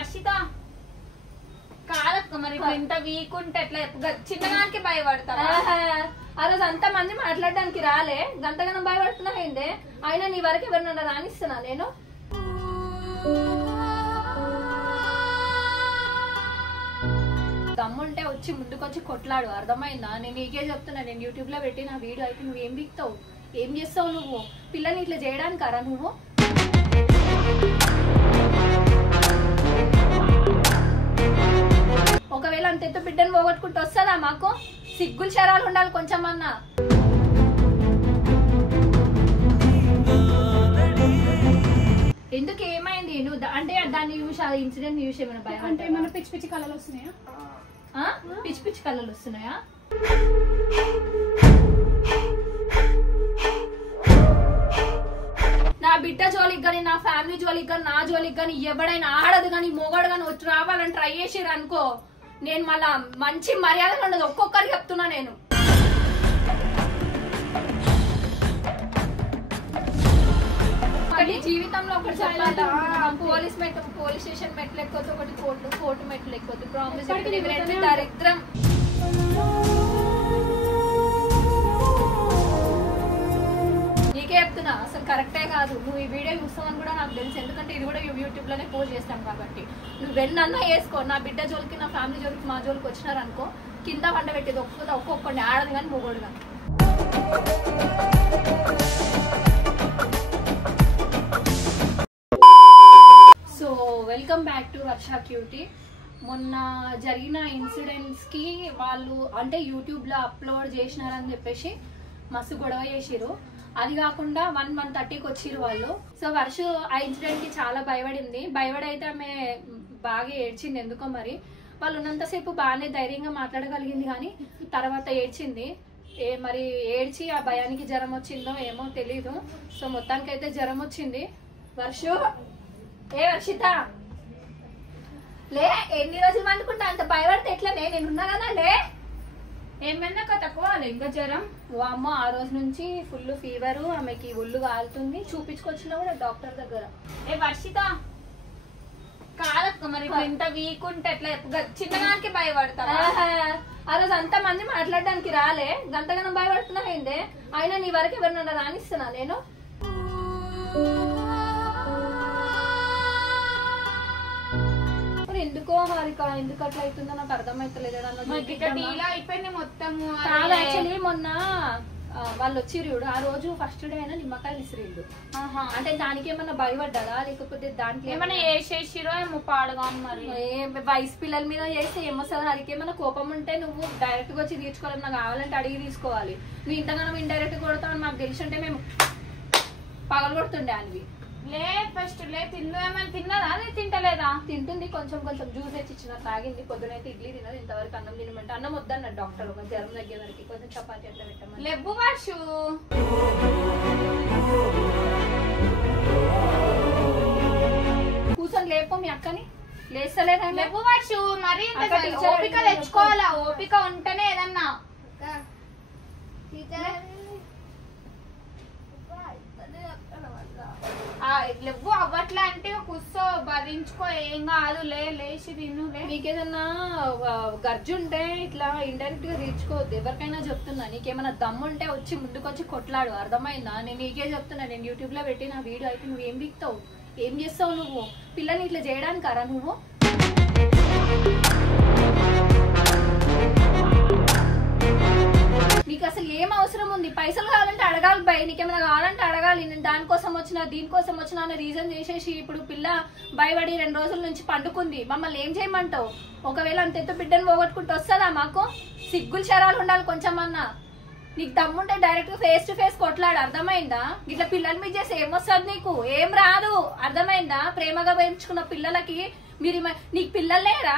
వర్షిత కాదక్క మరి ఇంత వీక్ ఉంటే ఎట్లా చిన్నదానికి భయపడతా ఆ రోజు అంత మంది మాట్లాడడానికి రాలే గంటగానం భయపడుతున్నా ఏందే అయినా నీ వరకు ఎవరినన్నా రానిస్తున్నా నేను దమ్ముంటే వచ్చి ముందుకొచ్చి కొట్లాడు అర్థమైందా నేను నీకే చెప్తున్నా నేను యూట్యూబ్ లో పెట్టి నా వీడియో అయితే నువ్వేం బిక్తావు ఏం చేస్తావు నువ్వు పిల్లని ఇట్లా చేయడానికారా నువ్వు ఒకవేళ అంత బిడ్డను పోగొట్టుకుంటూ వస్తుందా మాకు సిగ్గులు శరాలు ఉండాలి కొంచెం అన్నా ఎందుకు ఏమైంది నువ్వు అంటే దాన్ని చూసి అది ఇన్సిడెంట్ చూసి ఏమైనా భయం అంటే ఏమైనా పిచ్చి పిచ్చి కళలు వస్తున్నాయా పిచ్చి పిచ్చి కళలు వస్తున్నాయా నా బిడ్డ జోలికి కానీ నా ఫ్యామిలీ జోలికి కానీ నా జోలికి కానీ ఎవడైనా ఆడదు కానీ మొగడు కానీ వచ్చి రావాలని ట్రై చేసిరు అనుకో నేను మళ్ళా మంచి మర్యాద ఉండదు ఒక్కొక్కరికి చెప్తున్నా నేను జీవితంలో ఒకటి చెప్పాలా పోలీస్ స్టేషన్ మెట్లు ఎక్కొద్దు ఒకటి కోర్టు మెట్లు ఎక్కొద్దు ప్రామిస్ దరిద్రం నీకే చెప్తున్నా అసలు కరెక్టే కాదు నువ్వు ఈ వీడియో చూస్తావని కూడా నాకు తెలుసు ఎందుకంటే ఇది కూడా యూట్యూబ్ లోనే పోస్ట్ చేస్తాం కాబట్టి నువ్వు వెన్నన్నా వేసుకో నా బిడ్డ జోలికి నా ఫ్యామిలీ జోలికి మా జోలికి వచ్చినారనుకో కింద వంట పెట్టేది ఒక్కొక్కడిని ఆడదు కానీ మొగోడు కానీ so welcome back to Varsha cutie మొన్న జరిగిన ఇన్సిడెంట్స్ కి వాళ్ళు అంటే యూట్యూబ్ లో అప్లోడ్ చేసినారని చెప్పేసి మస్తు గొడవ చేసిరు అది కాకుండా 1:30కి వచ్చిరు వాళ్ళు సో వర్ష ఆ ఇన్సిడెంట్ కి చాలా భయపడైతే ఆమె బాగా ఏడ్చింది ఎందుకో మరి వాళ్ళు ఉన్నంతసేపు బాగానే ధైర్యంగా మాట్లాడగలిగింది కానీ తర్వాత ఏడ్చింది మరి ఏడ్చి ఆ భయానికి జ్వరం వచ్చిందో ఏమో తెలీదు సో మొత్తానికైతే జ్వరం వచ్చింది వర్షిత లే ఎన్ని రోజులు అనుకుంటా అంత భయపడితే ఎట్లనే నేనున్నా కదా లే ఏమైనా తక్కువ ఇంకా జ్వరం అమ్మ ఆ రోజు నుంచి ఫుల్ ఫీవర్ ఆమెకి ఒళ్ళు కాలుతుంది చూపించుకొచ్చినా కూడా డాక్టర్ దగ్గర వర్షిత కాదక్క మరి ఇంత వీక్ ఉంటే ఎట్లా చిన్నదానికి భయపడతా ఆ రోజు అంత మంది మాట్లాడడానికి రాలే గంటగానం భయపడుతున్నా ఏందే అయినా నీ వరకు ఎవరినన్నా రానిస్తున్నా నేను ఎందుకో హారిక ఎందుకు అట్లా అవుతుందో నాకు అర్థమైతలేదు అయిపోయింది మొత్తం యాక్చువల్లీ మొన్న వాళ్ళు వచ్చిర్రు ఆ రోజు ఫస్ట్ డే అయినా నిమ్మకాయలు ఇసిరిళ్ళు అంటే దానికి ఏమన్నా భయపడ్డా లేకపోతే దాంట్లో ఏమన్నా వేసేసిరో ఏమో పాడుగా మరి వయసు పిల్లల మీద చేస్తే ఏమొస్తుంది హరికి ఏమన్నా కోపం ఉంటే నువ్వు డైరెక్ట్ గా వచ్చి తీర్చుకోవాలి నాకు కావాలంటే అడిగి తీసుకోవాలి నువ్వు ఇంతగానో ఇండైరెక్ట్ కొడతావు మాకు తెలిసి ఉంటే మేము పగలు కొడుతుండే అనివి లే ఫస్ట్ లే ఏమైనా తిన్నదా తింటలేదా తింటుంది కొంచెం జ్యూస్ తెచ్చి ఇచ్చిన తాగింది పొద్దునైతే ఇడ్లీ తినదు ఇంతవరకు అన్నం తినమంటే అన్నం వద్దన్నాడు డాక్టర్ ఒక జ్వరం తగ్గే వరకు కొంచెం చపాతి అట్లా పెట్టమని లెబ్బు వర్షు కూర్చొని లేపో మీ అక్కని లేస్తలేదా లెబ్బు వర్షు మరి ఓపిక తెచ్చుకోవాలా ఓపిక ఉంటేనే ఏదన్నా లెవ్వు అవ్వట్లే అంటే కూర్చో భరించుకో ఏం కాదు లేచి తిను నీకేదన్నా గర్జు ఉంటే ఇట్లా ఇండైరెక్ట్ గా తీర్చుకోవద్దు ఎవరికైనా చెప్తున్నా నీకేమైనా దమ్ముంటే వచ్చి ముందుకొచ్చి కొట్లాడు అర్థమైందా నేను నీకే చెప్తున్నా నేను యూట్యూబ్ లో పెట్టి నా వీడియో అయితే నువ్వేం బిక్తావు ఏం చేస్తావు నువ్వు పిల్లని ఇట్లా చేయడానికారా నువ్వు నీకు అసలు ఏం అవసరం ఉంది పైసలు కావాలంటే అడగాలి భయ నీకేమైనా కావాలంటే అడగాలి నేను దానికోసం వచ్చినా దీనికోసం వచ్చినా అనే రీజన్ చేసేసి ఇప్పుడు పిల్ల భయపడి 2 రోజుల నుంచి పండుకుంది మమ్మల్ని ఏం చేయమంటావు ఒకవేళ అంత బిడ్డను పోగొట్టుకుంటూ వస్తుందా మాకు సిగ్గులు శరాలు ఉండాలి కొంచెం అన్నా నీకు దమ్ముంటే డైరెక్ట్ ఫేస్ టు ఫేస్ కొట్లాడు అర్థమైందా ఇట్లా పిల్లల మీద చేసి ఏమొస్తుంది నీకు ఏం రాదు అర్థమైందా ప్రేమగా పెంచుకున్న పిల్లలకి మీరు నీకు పిల్లలు లేరా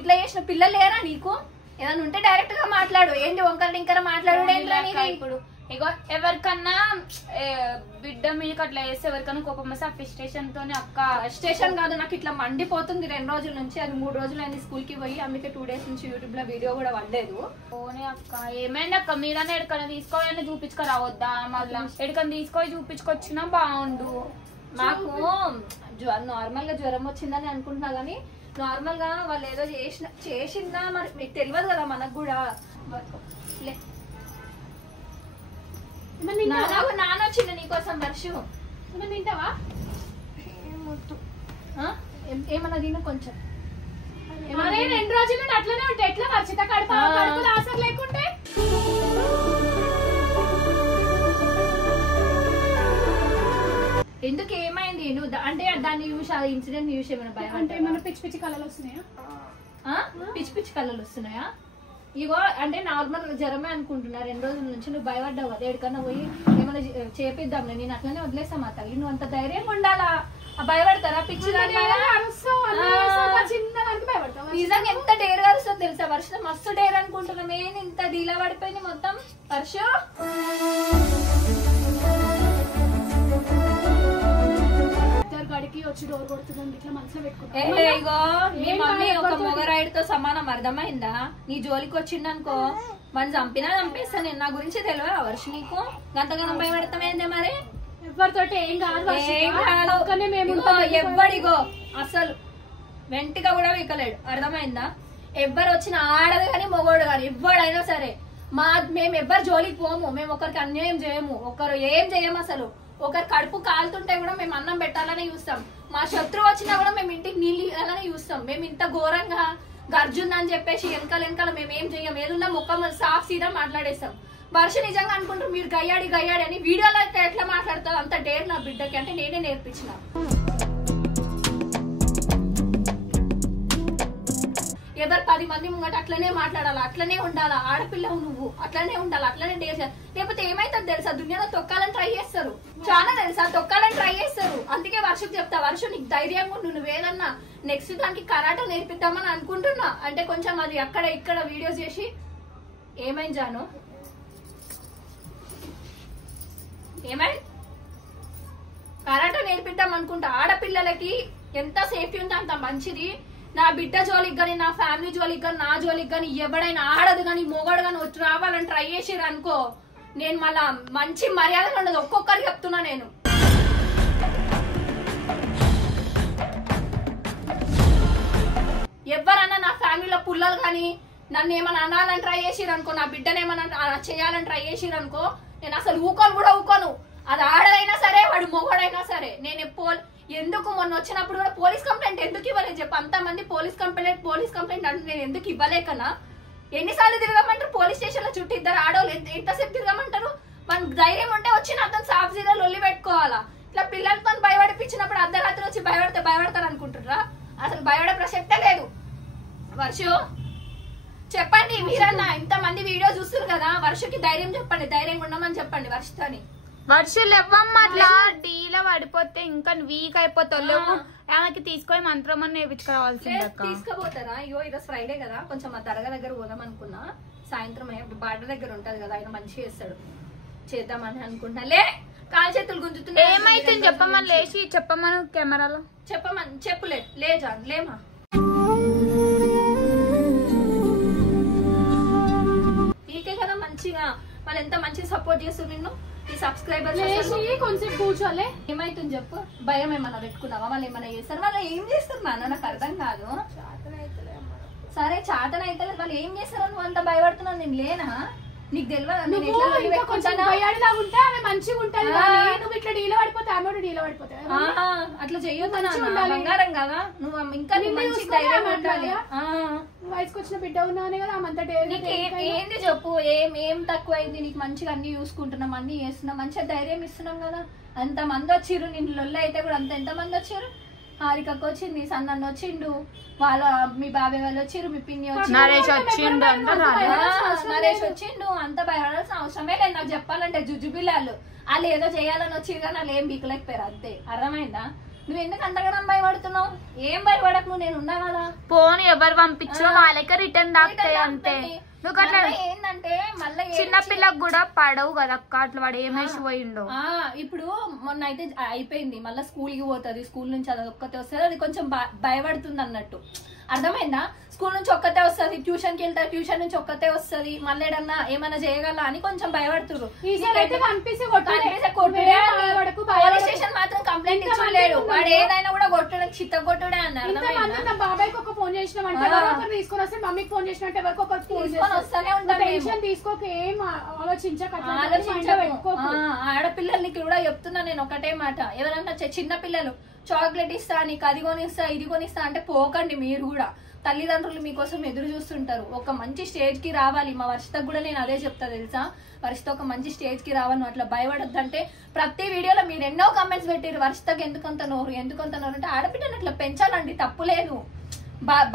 ఇట్లా చేసిన పిల్లలు లేరా నీకు ఏదైనా ఉంటే డైరెక్ట్ గా మాట్లాడు ఏంటి వంకర ఇంకర మాట్లాడు ఇప్పుడు ఇగో ఎవరికన్నా బిడ్డ మీకు అట్లా వేస్తే ఎవరికన్నా కోపం వస్తే ఆ ఫ్రస్ట్రేషన్ తోనే అక్క ఫ్రస్ట్రేషన్ కాదు నాకు ఇట్లా మండిపోతుంది 2 రోజుల నుంచి అది 3 రోజులు అయింది స్కూల్ కి పోయి అందుకే 2 డేస్ నుంచి యూట్యూబ్ లో వీడియో కూడా పడలేదు పోనీ అక్క ఏమైంది అక్క మీరన్నా ఎక్కడైనా తీసుకోవాలని చూపించుకురావద్దా మళ్ళీ ఎక్కడికన్నా తీసుకొని చూపించుకొచ్చినా బాగుండు మాకు నార్మల్ గా జ్వరం వచ్చిందని అనుకుంటున్నా గానీ నార్మల్ గా వాళ్ళు ఏదో చేసిందా మరి మీకు తెలియదు కదా మనకు కూడా. నాన్న వచ్చింది నీకోసం వర్షు తింటావా? ఏమన్నా తిన కొంచెం. 2 రోజులు అట్లనే ఉంటాయి. ఎట్లా వర్షిత కడుపులు ఆసరు లేకుంటే ఎందుకు ఏమైంది నువ్వు అంటే దాన్ని చూసి ఆ ఇన్సిడెంట్ చూసి ఏమైనా భయం అంటే మన పిచ్చి పిచ్చి కళలు వస్తున్నాయా? పిచ్చి పిచ్చి కళలు వస్తున్నాయా? ఇగో అంటే నార్మల్ జ్వరమే అనుకుంటున్నా 2 రోజుల నుంచి. నువ్వు భయపడ్డావు కదా, ఎక్కడికన్నా పోయి ఏమైనా చేపిద్దాం నేను అట్లనే వదిలేస్తా మా తల్లి. నువ్వు అంత ధైర్యంగా ఉండాలా? భయపడతారా పిచ్చి? నిజంగా ఎంత డేర్ గా వస్తుందో తెలుసా వర్ష? మస్తు డేర్ అనుకుంటున్నాం. ఏం ఇంత డీలా పడిపోయింది మొత్తం వర్ష. గడికి వచ్చి డోర్ కొడుతుంది ఇట్లా మనసులో పెట్టుకుంటా. ఇగో మీ మమ్మీ ఒక మొగరాయుడు తో సమానం, అర్థమైందా? నీ జోలికి వచ్చిందనుకో మనం చంపేస్తా నేను. నా గురించి తెలియదు వర్ష నీకు? గంతగానం భయపడతామేందే మరి? ఎవరితోటి ఏం కాదు. ఎవ్వడిగో అసలు వెంటిగా కూడా వీకలేడు, అర్థమైందా? ఎవ్వరు వచ్చిన ఆడదు కానీ మొగోడు కానీ ఎవ్వడైనా సరే మేము ఎవ్వరు జోలికి పోము. మేము ఒకరికి అన్యాయం చేయము, ఒకరు ఏం చేయము. అసలు ఒకరు కడుపు కాలుతుంటే కూడా మేము అన్నం పెట్టాలని చూస్తాం. మా శత్రువు వచ్చినా కూడా మేము ఇంటికి నీళ్ళు ఇవ్వాలని చూస్తాం. మేము ఇంత ఘోరంగా గర్జుందని చెప్పేసి వెనకాల మేము ఏం చెయ్యం. ఏదున్నా ముఖం సాఫ్ సీదా మాట్లాడేస్తాం. వర్ష నిజంగా అనుకుంటారు మీరు గయ్యాడి అని. వీడియోలో అయితే ఎట్లా మాట్లాడతారు? అంత డేర్ నా బిడ్డకి అంటే నేనే నేర్పించిన. ఎవరు 10 మంది ముంగట అట్లనే మాట్లాడాలా, అట్లనే ఉండాలా. ఆడపిల్లవు నువ్వు అట్లనే ఉండాలి, అట్లనే డేర్ చేయాలి. లేకపోతే ఏమైతుంది తెలుసా? దునియాలో తొక్కాలని ట్రై చేస్తారు, చాలా తెలుసా? తొక్కాలని ట్రై చేస్తారు. అందుకే వర్షకు చెప్తా, వర్ష నీకు ధైర్యంగా నువ్వేదన్నా నెక్స్ట్ దానికి కరాటే నేర్పిద్దామని అనుకుంటున్నా. అంటే కొంచెం అది అక్కడ ఇక్కడ వీడియోస్ చేసి ఏమైంది జాను? ఏమైంది? కరాటే నేర్పిద్దాం అనుకుంటా. ఆడపిల్లలకి ఎంత సేఫ్టీ ఉంటే అంత మంచిది. నా బిడ్డ జోలికి గాని, నా ఫ్యామిలీ జోలికి గాని, నా జోలికి గాని ఎవడైనా ఆడదు గాని మొగడు గాని వచ్చి రావాలని ట్రై చేసిరు అనుకో, నేను మళ్ళా మంచి మర్యాద ఉండదు. ఒక్కొక్కరికి చెప్తున్నా నేను. ఎవరన్నా నా ఫ్యామిలీలో పుల్లలు గాని నన్ను ఏమన్నా అనాలని ట్రై చేసిరు అనుకో, నా బిడ్డను ఏమన్నా చేయాలని ట్రై చేసిరు అనుకో, నేను అసలు ఊకోను. అది ఆడదైనా సరే వాడు మొగడైనా సరే. నేను ఎందుకు మొన్న వచ్చినప్పుడు కూడా పోలీస్ కంప్లైంట్ ఎందుకు ఇవ్వలేదు చెప్పు? అంతమంది పోలీస్ కంప్లైంట్ అంటే నేను ఎందుకు ఇవ్వలేకనా? ఎన్నిసార్లు తిరగమంటారు పోలీస్ స్టేషన్ లో? చుట్టూ 2 ఆడోళ్ళు ఎంతసేపు తిరగమంటారు? మనకు ధైర్యం ఉంటే వచ్చిన అతను సాఫ్ జీరో లొల్లి పెట్టుకోవాలా? ఇట్లా పిల్లలతో భయపడిపించినప్పుడు అర్ధరాత్రి వచ్చి భయపడతారు అనుకుంటున్నారా? అసలు భయపడే ప్రసక్తే లేదు. వర్షు చెప్పండి మీరన్నా, ఇంతమంది వీడియో చూస్తారు కదా, వర్షకి ధైర్యం చెప్పండి, ధైర్యంగా ఉండమని చెప్పండి వర్షతోని. వర్షాలు ఇవ్వమ్మ అట్లా డీలా పడిపోతే ఇంకా వీక్ అయిపోతావు. ఆమెకి తీసుకొని మంత్రం అని నేర్పించుకోవాల్సింది. తీసుకుపోతారా? అయ్యో ఈరోజు ఫ్రైడే కదా, కొంచెం మా దర్గా దగ్గర పోదాం అనుకున్నా. సాయంత్రం బార్డర్ దగ్గర ఉంటది కదా, ఆయన మంచిగా చేస్తాడు, చేద్దామని అనుకుంటున్నా. లే కాలు చేతులు గుంజుతున్నా. ఏమైతుంది చెప్పమని లేచి చెప్పమను కెమెరాలో చెప్పులే లేజా లేమా. నీకే కదా మంచిగా వాళ్ళు ఎంత మంచిగా సపోర్ట్ చేస్తారు నిన్ను ఈ సబ్స్క్రైబర్స్. కొంచెం కూర్చోలే. ఏమైతుంది చెప్పు? భయం ఏమన్నా పెట్టుకున్నావా? వాళ్ళు ఏమన్నా చేస్తారు? వాళ్ళు ఏం చేస్తారు నాన్న? నాకు అర్థం కాదు. సరే చాటనైతే వాళ్ళు ఏం చేస్తారు? నువ్వు అంత భయపడుతున్నావు. నేను లేనా? నీకు తెలియదు అట్లా చెయ్యొద్దు. బంగారం కదా నువ్వు, ఇంకా వయసుకు వచ్చిన బిడ్డ ఉన్నానే కదా. ఏంది చెప్పు? ఏం తక్కువ అయింది నీకు? మంచిగా అన్ని చూసుకుంటున్నాం, అన్ని చేస్తున్నాం, మంచిగా ధైర్యం ఇస్తున్నాం కదా. అంత మంది వచ్చిర్రు, నిన్ను లొల్లి అయితే కూడా ఎంత మంది వచ్చారు? హారికకు వచ్చింది, సన్నన్న వచ్చిండు, వాళ్ళ మీ బాబాయ్ వాళ్ళు వచ్చిర్రు, మీ పిన్ని వచ్చిండు, నరేష్ వచ్చిండు. అంత భయపడాల్సిన అవసరమే లేదు. నాకు చెప్పాలంటే జుజుబిల్లాలు వాళ్ళు ఏదో చేయాలని వచ్చిర్రు కానీ వాళ్ళు ఏం బీకలేకపోయారు అంతే. అర్థమైందా? నువ్వు ఎందుకు అంతగానం భయపడుతున్నావు? ఏం భయపడకు, నువ్వు నేను ఉన్నా కదా. పోనీ ఎవరు పంపించో వాళ్ళకే రిటర్న్ దాక్తాయి అంతే. ఏంటంటే మళ్ళీ చిన్న పిల్లకి కూడా పడవు కదా అక్క, అట్లా వాడు ఏమేసి పోయిండో. ఇప్పుడు మొన్న అయితే అయిపోయింది, మళ్ళీ స్కూల్ కి పోతుంది, స్కూల్ నుంచి అది ఒక్కతే వస్తుంది, అది కొంచెం భయపడుతుంది అన్నట్టు. అర్థమైందా? స్కూల్ నుంచి ఒక్కతే వస్తుంది, ట్యూషన్ కి వెళ్తారు, ట్యూషన్ నుంచి ఒక్కతే వస్తుంది, మళ్ళీ ఏమన్నా చేయగల అని కొంచెం భయపడుతున్నారు. పోలీస్ స్టేషన్ మాత్రం కంప్లైంట్ ఇచ్చలేడు, వాడు ఏదైనా కూడా కొట్టడం చిత్త కొట్టుడే అన్నారు. బాబాయ్కి ఒక ఫోన్ చేసినామంటే తీసుకొని వస్తే మమ్మీకి ఫోన్ చేసినట్టు ఎవరికొకరు తీసుకొని వస్తానే ఉంటాం. తీసుకోక ఏం ఆడపిల్లలకి కూడా చెప్తున్నా నేను ఒకటే మాట, ఎవరన్నా చిన్న పిల్లలు చాక్లెట్ ఇస్తా నీకు అది కొనిస్తా ఇది కొనిస్తా అంటే పోకండి. మీరు కూడా తల్లిదండ్రులు మీకోసం ఎదురు చూస్తుంటారు. ఒక మంచి స్టేజ్ కి రావాలి. మా వర్షితకు కూడా నేను అదే చెప్తా తెలుసా, వర్షిత ఒక మంచి స్టేజ్ కి రావాలి, అట్లా భయపడద్దు. అంటే ప్రతి వీడియోలో మీరు ఎన్నో కామెంట్స్ పెట్టారు, వర్షితకి ఎందుకంత నోరు అంటే ఆడపిల్లని అట్లా పెంచాలండి, తప్పు లేదు.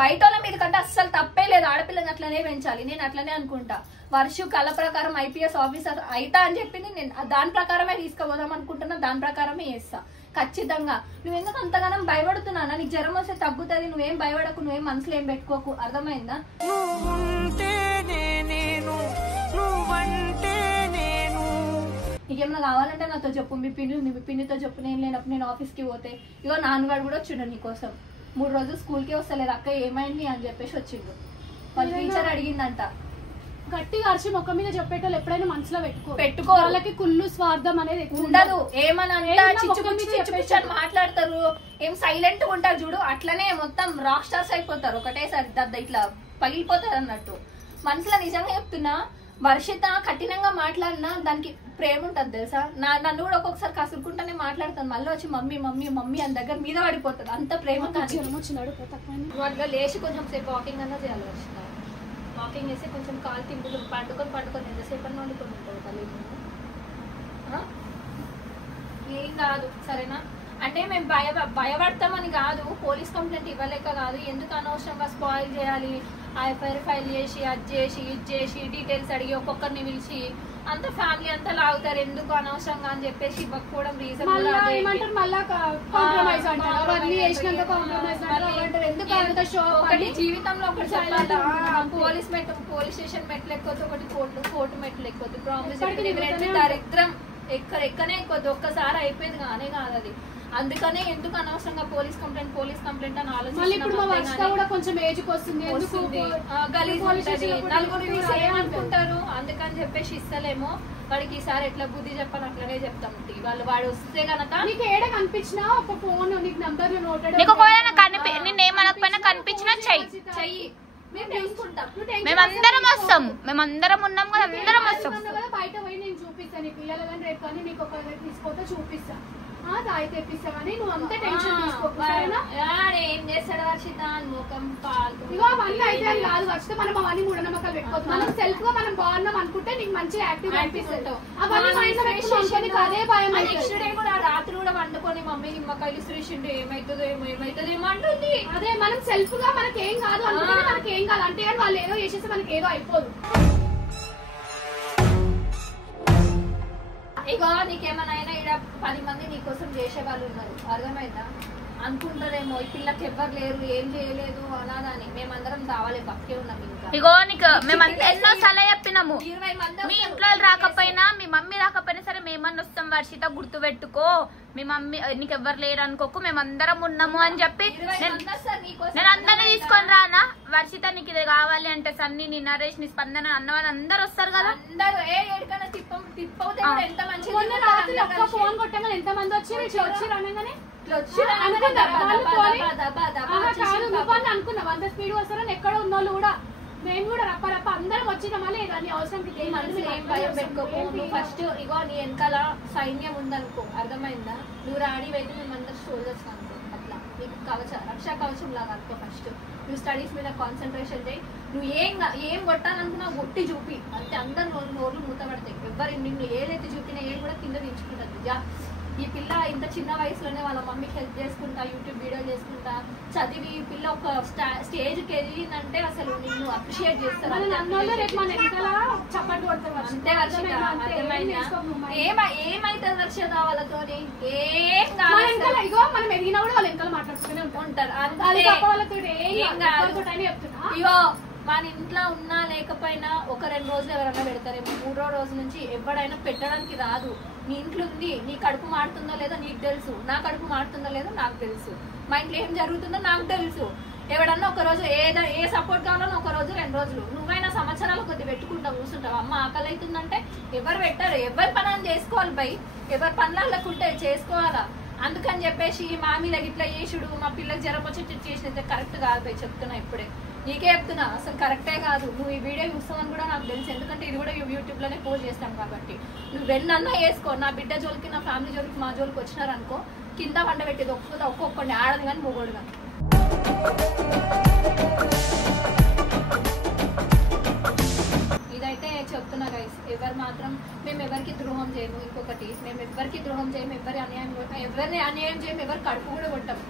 బయట వాళ్ళ మీద కంటే అస్సలు తప్పే లేదు, ఆడపిల్లని అట్లనే పెంచాలి. నేను అట్లనే అనుకుంటా. వర్షు కళ ప్రకారం ఐపీఎస్ ఆఫీసర్ అయితా అని చెప్పింది, నేను దాని ప్రకారమే తీసుకుపోదాం అనుకుంటున్నా, దాని ప్రకారమే చేస్తా ఖచ్చితంగా. నువ్వెందుకు అంతగానం భయపడుతున్నానా? నీకు జ్వరం వస్తే తగ్గుతుంది, నువ్వేం భయపడకు, నువ్వేం మనసులో ఏం పెట్టుకోకు, అర్థమైందా? నీకేమన్నా కావాలంటే నాతో చెప్పు, మీ పిన్నితో చెప్పు, నేను లేనప్పుడు నేను ఆఫీస్కి పోతే ఇగో నాన్నగాడు కూడా వచ్చిండు నీకోసం. 3 రోజులు స్కూల్కే వస్తలేదు అక్క ఏమైంది అని చెప్పేసి వచ్చిండు. వాళ్ళ టీచర్ అడిగిందంట. గట్టిగా అరిచి మొక్క మీద చెప్పేటోళ్ళు ఎప్పుడైనా మనసులో పెట్టుకో, వాళ్ళకి కుళ్ళు స్వార్థం అనేది ఉండదు. ఏమన్నా మాట్లాడతారు, ఏం సైలెంట్ గా ఉంటారు చూడు, అట్లనే మొత్తం రాక్ స్టార్స్ అయిపోతారు ఒకటేసారి, ఇట్లా పగిలిపోతారు అన్నట్టు. మనసులో నిజంగా చెప్తున్నా, వర్షిత కఠినంగా మాట్లాడినా దానికి ప్రేమ ఉంటది తెలుసా. నన్ను కూడా ఒక్కొక్కసారి కసురుకుంటానే మాట్లాడుతాను, మళ్ళీ వచ్చి మమ్మీ మమ్మీ మమ్మీ అని దగ్గర మీద పడిపోతుంది, అంత ప్రేమ. వాళ్ళ లేచి కొంచెం సేపు వాకింగ్ అన్నా చేయాలి వర్షిత. వాకింగ్ చేసి కొంచెం కాలు తింపులు పండుకొని ఎంతసేపు అన్నా వండుకొని ఉంటుంది తల్లి. ఏం కాదు సరేనా. అంటే మేము భయపడతామని కాదు, పోలీస్ కంప్లైంట్ ఇవ్వలేక కాదు, ఎందుకు అనవసరంగా స్పాయిల్ చేయాలి, ఎఫ్ఐఆర్ ఫైల్ చేసి అది చేసి ఇది చేసి డీటెయిల్స్ అడిగి ఒక్కొక్కరిని పిలిచి అంత ఫ్యామిలీ అంతా లాగుతారు ఎందుకు అనవసరంగా అని చెప్పేసి ఇవ్వకపోవడం రీజన్. జీవితంలో ఒకటి చెప్పాలి, పోలీస్ స్టేషన్ మెట్లు ఎక్కువద్దు, ఒకటి కోర్టు మెట్లు ఎక్కువద్దు, ప్రామిస్ దరిద్రం ఎక్కనే ఎక్కువద్దు, ఒక్కసారి అయిపోయింది కానీ కాదు అది. అందుకనే ఎందుకు అనవసరంగా పోలీస్ కంప్లైంట్ అని ఆలోచించి కొంచెం ఏజ్ వస్తుంది, నలుగురు ఏమనుకుంటారు, అందుకని చెప్పేసి ఇస్తలేమో. వాడికి ఈసారి ఎట్లా బుద్ధి చెప్పాలి అట్లనే చెప్తాం. వాడు వస్తే గనక నీకు ఏడ కనిపించినా ఒక ఫోన్ నీకు నంబర్ నేనేమనకపోయినా కనిపించినా చెయ్యి, మేమందరం వస్తాం, మేమందరం ఉన్నాం కదా, అందరం వస్తాం. బయట పోయి నేను చూపిస్తాను నీ పిల్లలు కానీ రేపు కానీ నీకు ఒక తీసుకోతే చూపిస్తా, తాయి తెప్పిస్తా కానీ నువ్వు అంతా టెన్షన్ తీసుకో. ఏం చేస్తాడు వర్షిత ముఖం ఇగో అవన్నీ అయితే కాదు వర్షిత, మనం అవన్నీ మూఢనమ్మకాలు పెట్టుకోవచ్చు. మనం సెల్ఫ్ గా మనం బాగున్నాం అనుకుంటే నీకు మంచి యాక్టివ్ అనిపిస్తుంది. అవన్నీ అదే భయం. నెక్స్ట్ డే కూడా రాత్రి కూడా వండుకొని మమ్మీ నిమ్మకాయలు శ్రీషిండు ఏమైతుందేమో అంటుంది. అదే మనం సెల్ఫ్ గా మనకి ఏం కాదు అనుకుంటే మనకి ఏం కాదు అంటే వాళ్ళు ఏదో చేసేసి మనకి ఏదో అయిపోదు. ఇగో నీకేమైనా ఇక్కడ 10 మంది నీకోసం చేసే వాళ్ళు ఉన్నారు, అర్థమైందా? అనుకుంటారేమో ఈ పిల్లకి ఎవ్వరు లేరు, ఏం చేయలేదు అనాదని. మేమందరం దావాలి బక్కే ఉన్నాం. ఇంకా ఇగో నీకు మేము ఎన్నో సలహా చెప్పినాము, మీ ఇంట్లో రాకపోయినా మీ మమ్మీ రాకపోయినా సరే మేమన్నా వస్తాం వర్షిత, గుర్తు పెట్టుకో, మీ మమ్మీ నీకు ఎవ్వరు లేరు అనుకోకు, మేమందరం ఉన్నాము అని చెప్పి నేను అందరినీ తీసుకొని రానా. వర్షిత నీకు ఇది కావాలి అంటే సన్నీ, నీ నరేష్, నీ స్పందన అన్న వాళ్ళు అందరు వస్తారు కదా. అందరూ ఎంత మంచి ఫోన్ కొట్టగానే ఎంత మంది వచ్చి అనగానే అనుకున్నాం అంత స్పీడ్ వస్తారని. ఎక్కడ ఉన్నోళ్ళు కూడా మేము కూడా రప్ప అందరం వచ్చినామా లేదా అని అవసరం ఏం భయం పెట్టుకోకు. నువ్వు ఫస్ట్ ఇగో నీ వెనకాల సైన్యం ఉందనుకో, అర్థమైందా? నువ్వు రాడి అయితే మేమందరం షోల్డర్స్ అనుకో, అట్లా నీకు రక్షా కవచం లాగా అనుకో. ఫస్ట్ నువ్వు స్టడీస్ మీద కాన్సన్ట్రేషన్ చేయి. నువ్వు ఏం కొట్టాలనుకున్నా కొట్టి చూపి, అంతే. అందరు నోర్లు మూతపడతాయి. ఎవరు నిన్ను ఏదైతే చూపినా ఏది కూడా కింద దించుకుంటుంది. ఈ పిల్ల ఇంత చిన్న వయసులోనే వాళ్ళ మమ్మీకి హెల్ప్ చేసుకుంటా, యూట్యూబ్ వీడియో చేసుకుంటా చదివి ఈ పిల్ల ఒక స్టేజ్కి ఎదిగిందంటే అసలు నిన్ను అప్రిషియేట్ చేస్తారు. అంతే వర్షిత, అర్థమైందా? ఏమైతుంది వర్షిత వాళ్ళతోని? ఏం కాదు, ఇగో మనం ఎదిగినా కూడా వాళ్ళు ఇంకా మాట్లాడుతూనే ఉంటారు. ఇగో మన ఇంట్లో ఉన్నా లేకపోయినా ఒక 2 రోజులు ఎవరైనా పెడతారేమో, 3వ రోజు నుంచి ఎవడైనా పెట్టడానికి రాదు. నీ ఇంట్లో ఉంది, నీ కడుపు మాడుతుందో లేదో నీకు తెలుసు, నా కడుపు మాడుతుందో లేదో నాకు తెలుసు, మా ఇంట్లో ఏం జరుగుతుందో నాకు తెలుసు. ఎవడన్నా ఏదన్నా ఒక రోజు ఏ సపోర్ట్ కావాలన్నా ఒక రోజు 2 రోజులు, నువ్వైనా సంవత్సరాలు కొద్ది పెట్టుకుంటావు కూర్చుంటావు. అమ్మ ఆకలి అవుతుందంటే ఎవరు పెట్టారు, ఎవరి పని చేసుకోవాలి బై, ఎవరి పనులకుంటే చేసుకోవాలా. అందుకని చెప్పేసి మా మీద ఇట్లా చేసుడు, మా పిల్లకి జ్వరం వచ్చి చేసినది కరెక్ట్ కాదు బై, చెప్తున్నా ఇప్పుడే నీకే చెప్తున్నా, అసలు కరెక్టే కాదు. నువ్వు ఈ వీడియో చూస్తావని కూడా నాకు తెలుసు, ఎందుకంటే ఇది కూడా యూట్యూబ్ లోనే పోస్ట్ చేస్తాం కాబట్టి. నువ్వు ఎన్నన్నా వేసుకో, నా బిడ్డ జోలికి నా ఫ్యామిలీ జోలికి మా జోలికి వచ్చినారనుకో కింద వంట పెట్టేది ఒక్కొక్కడిని ఆడదు కానీ మొగోడు కానీ. ఇదైతే చెప్తున్నా గైస్, ఎవరు మాత్రం మేము ఎవరికి ద్రోహం చేయము. ఇంకొకటి, మేము ఎవరికి ద్రోహం చేయము, ఎవరిని అన్యాయం చేయము, ఎవరు కడుపు కూడా కొట్టము,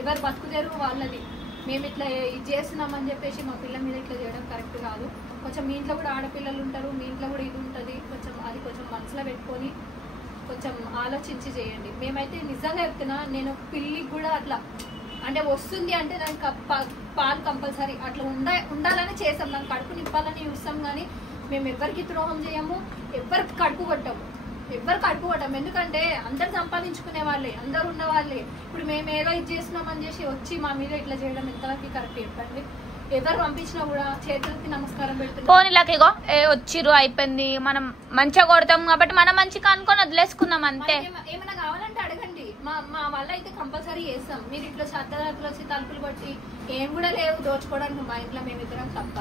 ఎవరు బతుకుదేరు వాళ్ళది. మేము ఇట్లా ఇది చేస్తున్నామని చెప్పేసి మా పిల్లల మీద ఇట్లా చేయడం కరెక్ట్ కాదు. కొంచెం మీ ఇంట్లో కూడా ఆడపిల్లలు ఉంటారు, మీ ఇంట్లో కూడా ఇది ఉంటుంది, కొంచెం మనసులో పెట్టుకొని కొంచెం ఆలోచించి చేయండి. మేమైతే నిజంగా చెప్తున్నా, నేను పిల్లికి కూడా అట్లా అంటే వస్తుంది అంటే దానికి పాలు కంపల్సరీ అట్లా ఉండాలని చేస్తాం, దానికి కడుపు నింపాలని చూస్తాం. కానీ మేము ఎవరికి ద్రోహం చేయము, ఎవరికి కడుపు కొట్టము. ఎందుకంటే అందరు సంపాదించుకునే వాళ్ళే, అందరు ఉన్న వాళ్ళే. ఇప్పుడు మేము ఏదో ఇది చేస్తున్నామని చేసి వచ్చి మా మీద ఇట్లా చేయడం ఎంతవరకు కరెక్ట్ చెప్పండి. ఎవరు పంపించినా కూడా చేతులకి నమస్కారం పెడుతున్నాం. పోనీలకిగో వచ్చిర్రు అయిపోయింది, మనం మంచిగా కొడతాం కాబట్టి మనం మంచిగా అనుకొని వదిలేసుకుందాం అంతే. ఏమైనా కావాలంటే అడగండి, మా వల్ల అయితే కంపల్సరీ చేస్తాం. మీరు ఇట్లా చట్టదారులు వచ్చి తలుపులు కొట్టి ఏం కూడా లేవు దోచుకోవడానికి మా ఇంట్లో మేమిద్దరం తప్ప.